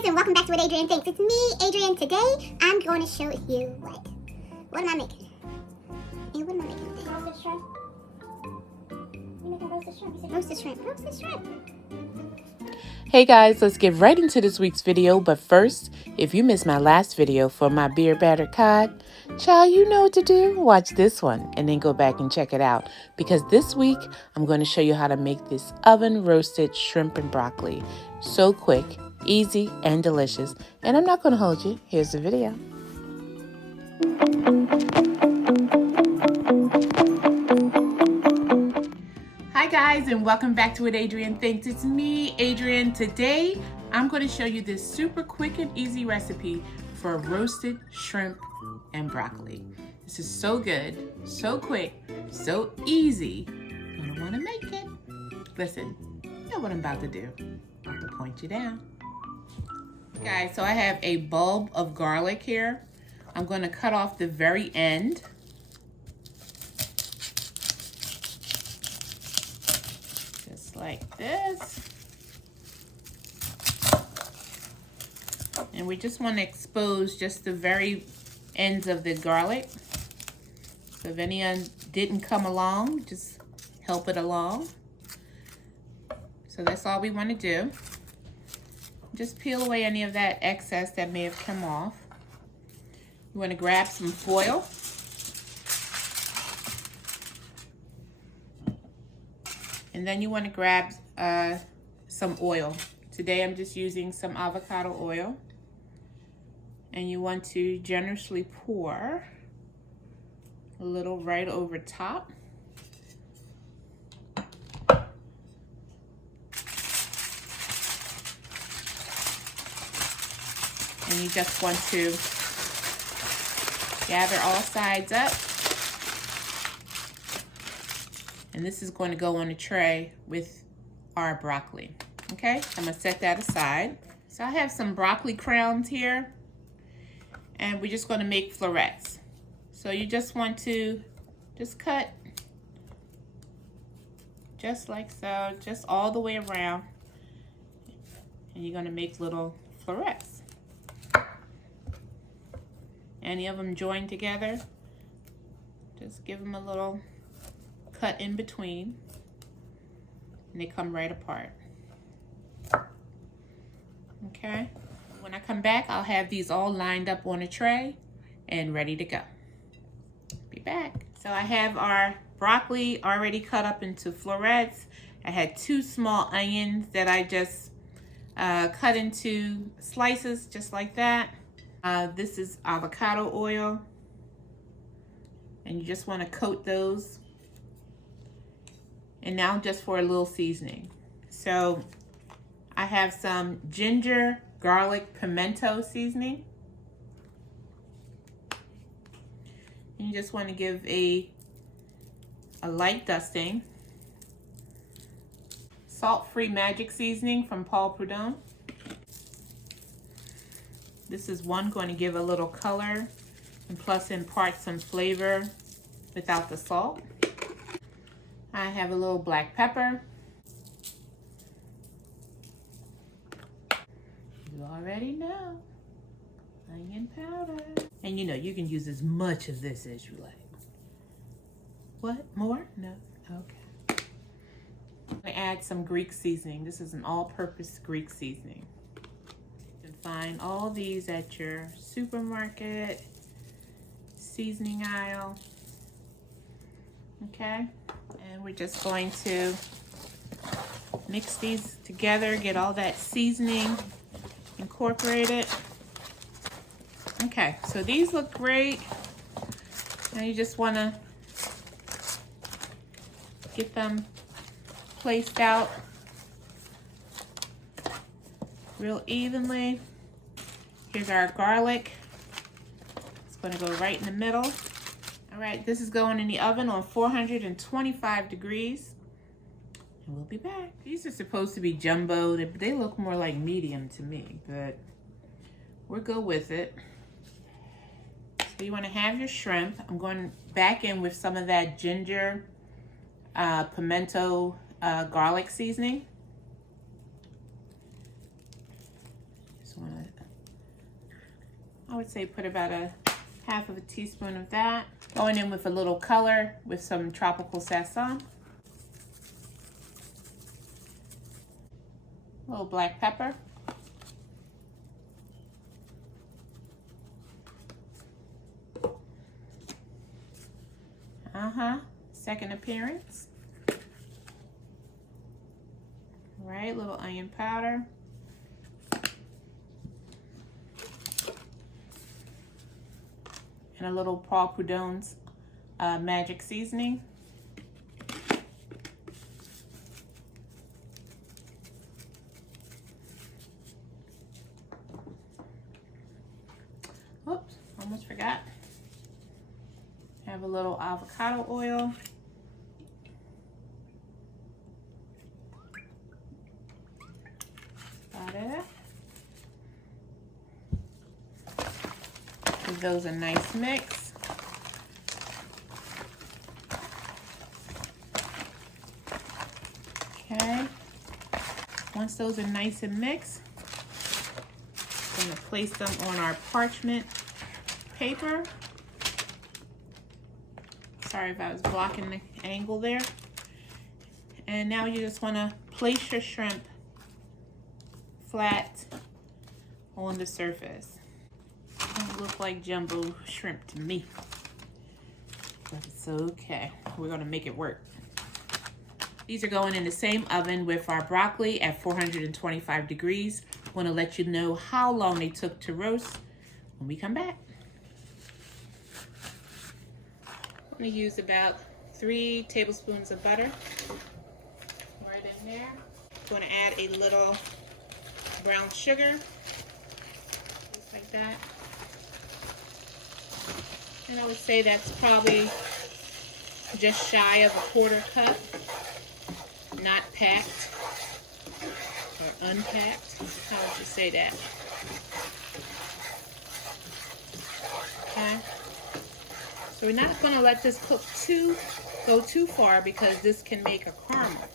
guys, and welcome back to What Adrianne Thinks. It's me, Adrianne. Today, I'm going to show you what am I making? And what am I making today? Roasted shrimp. You making roasted shrimp? You said Roasted shrimp. Roasted shrimp. Hey guys, let's get right into this week's video. But first, if you missed my last video for my beer battered cod, child, you know what to do. Watch this one and then go back and check it out. Because this week, I'm going to show you how to make this oven roasted shrimp and broccoli. So quick, easy, and delicious. And I'm not going to hold you. Here's the video. Hi guys, and welcome back to What Adrianne Thinks. It's me, Adrianne. Today, I'm going to show you this super quick and easy recipe for roasted shrimp and broccoli. This is so good, so quick, so easy. You're going to want to make it. Listen, you know what I'm about to do. I'm about to point you down. Guys, so I have a bulb of garlic here. I'm going to cut off the very end. Like this. And we just want to expose just the very ends of the garlic. So if anyone didn't come along, just help it along. So that's all we want to do. Just peel away any of that excess that may have come off. You want to grab some foil. And then you want to grab some oil. Today I'm just using some avocado oil. And you want to generously pour a little right over top. And you just want to gather all sides up. And this is going to go on a tray with our broccoli. Okay, I'm gonna set that aside. So I have some broccoli crowns here, and we're just gonna make florets. So you just want to just cut just like so, just all the way around. And you're gonna make little florets. Any of them joined together, just give them a little cut in between, and they come right apart. Okay, when I come back, I'll have these all lined up on a tray and ready to go. Be back. So I have our broccoli already cut up into florets. I had 2 small onions that I just cut into slices just like that. This is avocado oil, and you just want to coat those. And now just for a little seasoning. So I have some ginger, garlic, pimento seasoning. And you just want to give a light dusting. Salt-free magic seasoning from Prudhomme. This is one going to give a little color and plus impart some flavor without the salt. I have a little black pepper. You already know. Onion powder. And you know, you can use as much of this as you like. What? More? No? Okay. I'm going to add some Greek seasoning. This is an all-purpose Greek seasoning. You can find all these at your supermarket, seasoning aisle. Okay? And we're just going to mix these together, get all that seasoning incorporated. Okay, so these look great. Now you just want to get them placed out real evenly. Here's our garlic. It's going to go right in the middle. All right, this is going in the oven on 425 degrees. And we'll be back. These are supposed to be jumbo. They look more like medium to me, but we'll go with it. So you want to have your shrimp. I'm going back in with some of that ginger, pimento, garlic seasoning. Just want I would say put about a half of a teaspoon of that. Going in with a little color with some tropical Sazon. A little black pepper. Second appearance. All right, little onion powder. And a little Prudhomme's magic seasoning. Oops, almost forgot. Have a little avocado oil. Got it. Give those a nice mix. Okay. Once those are nice and mixed, I'm going to place them on our parchment paper. Sorry if I was blocking the angle there. And now you just want to place your shrimp flat on the surface. Don't look like jumbo shrimp to me, but it's okay. We're going to make it work. These are going in the same oven with our broccoli at 425 degrees. I want to let you know how long they took to roast when we come back. I'm going to use about 3 tablespoons of butter right in there. I'm going to add a little brown sugar, just like that. And I would say that's probably just shy of a 1/4 cup, not packed or unpacked. How would you say that? Okay. So we're not going to let this go too far because this can make a caramel.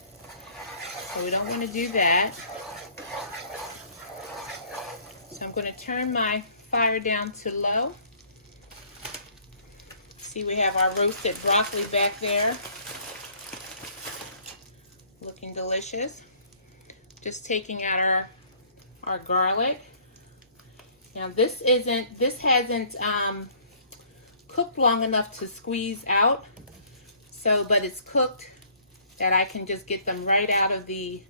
So we don't want to do that. So I'm going to turn my fire down to low. See, we have our roasted broccoli back there. Looking delicious. Just taking out our garlic. Now this hasn't cooked long enough to squeeze out. So, but it's cooked that I can just get them right out of the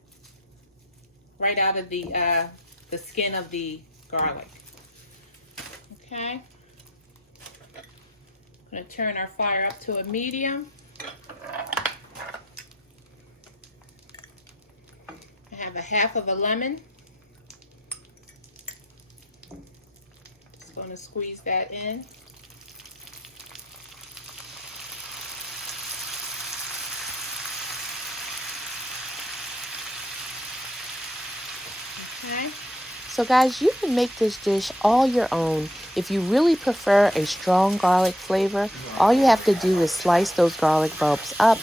skin of the garlic. Okay. I'm going to turn our fire up to a medium. I have a half of a lemon. Just going to squeeze that in. Okay. So guys, you can make this dish all your own. If you really prefer a strong garlic flavor, all you have to do is slice those garlic bulbs up.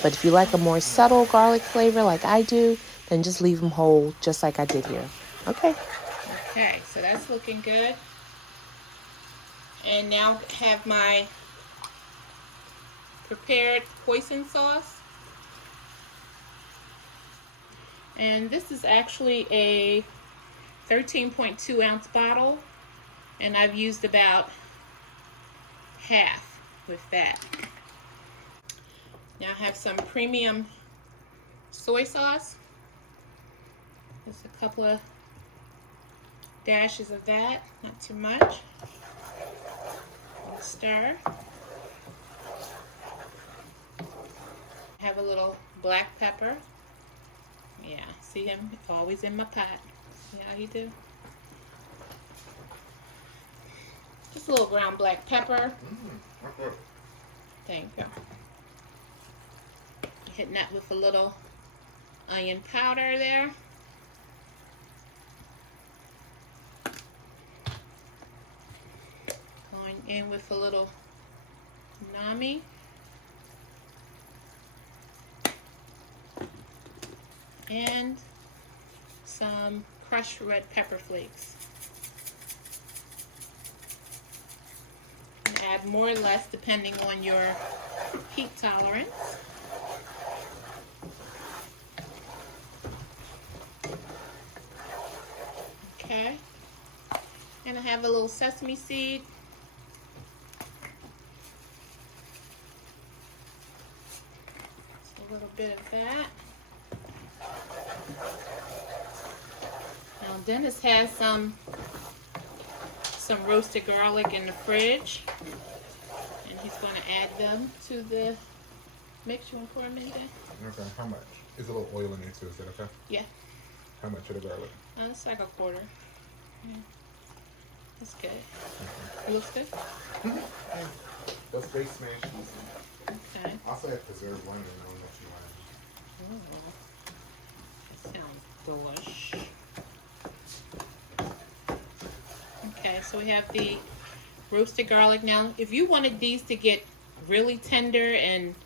But if you like a more subtle garlic flavor like I do, then just leave them whole, just like I did here. Okay. Okay, so that's looking good. And now have my prepared hoisin sauce. And this is actually a 13.2 ounce bottle, and I've used about half with that. Now I have some premium soy sauce. Just a couple of dashes of that, not too much. And stir. I have a little black pepper. Yeah, see him always in my pot. See how he do? Just a little ground black pepper. Thank you. Hitting that with a little onion powder there. Going in with a little Unami. And some crushed red pepper flakes. add more or less depending on your heat tolerance. Okay. And I have a little sesame seed. Just a little bit of that. Now Dennis has some roasted garlic in the fridge, and he's going to add them to the mix. You want to pour them in there? Okay, how much? Is a little oil in there too, is that okay? Yeah. How much of the garlic? It's like a quarter. Yeah. That's good. Okay. It looks good? Those great smashed easy. Okay. Also have preserved lemon on what you want. That sounds delish. Okay, so we have the roasted garlic. Now, if you wanted these to get really tender and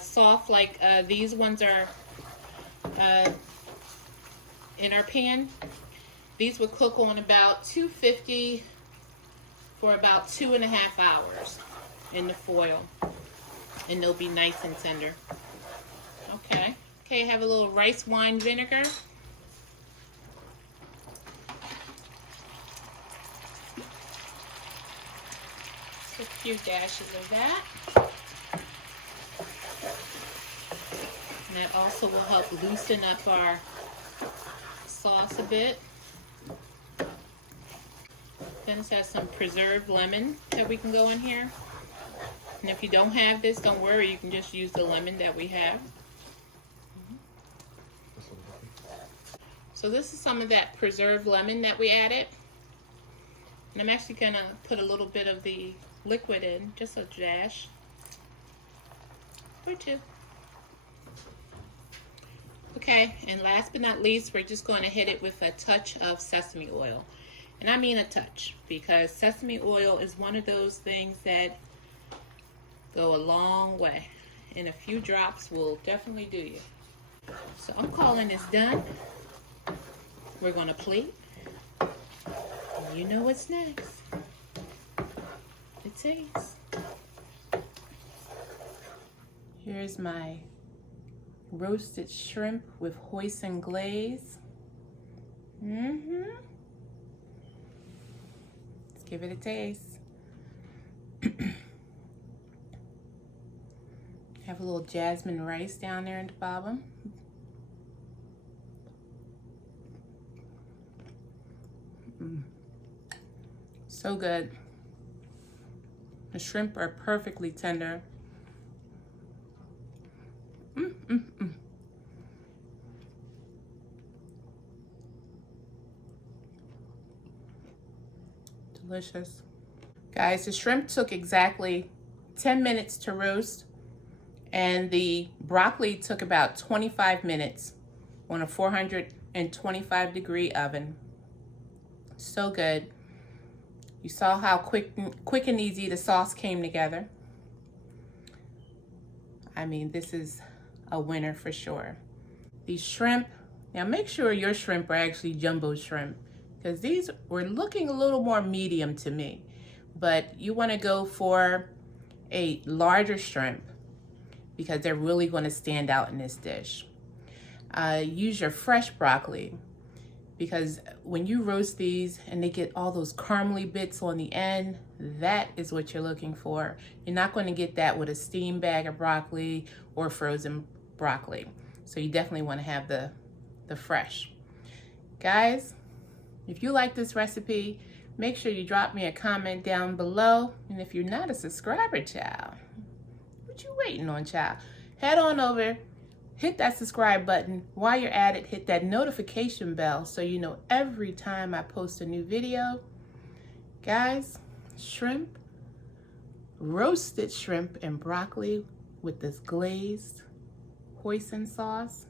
soft like these ones are in our pan, these would cook on about 250 for about 2.5 hours in the foil, and they'll be nice and tender. Okay, I have a little rice wine vinegar. A few dashes of that. And that also will help loosen up our sauce a bit. Then it has some preserved lemon that we can go in here. And if you don't have this, don't worry, you can just use the lemon that we have. So this is some of that preserved lemon that we added. And I'm actually gonna put a little bit of the liquid in, just a dash or two. Okay, and last but not least, we're just going to hit it with a touch of sesame oil. And I mean a touch, because sesame oil is one of those things that go a long way, and a few drops will definitely do you. So I'm calling this done. We're going to plate. And you know what's next. It tastes. Here's my roasted shrimp with hoisin glaze. Let's give it a taste. Have a little jasmine rice down there at the bottom. So good. The shrimp are perfectly tender. Delicious. Guys, the shrimp took exactly 10 minutes to roast, and the broccoli took about 25 minutes on a 425 degree oven. So good. You saw how quick and easy the sauce came together. I mean, this is a winner for sure. These shrimp, now make sure your shrimp are actually jumbo shrimp, because these were looking a little more medium to me. But you want to go for a larger shrimp because they're really going to stand out in this dish. Use your fresh broccoli, because when you roast these and they get all those caramely bits on the end, that is what you're looking for. You're not going to get that with a steamed bag of broccoli or frozen broccoli. So you definitely want to have the fresh. Guys, if you like this recipe, make sure you drop me a comment down below. And if you're not a subscriber, child, what you waiting on, child? Head on over, hit that subscribe button. While you're at it, hit that notification bell so you know every time I post a new video. Guys, shrimp, roasted shrimp and broccoli with this glazed hoisin sauce.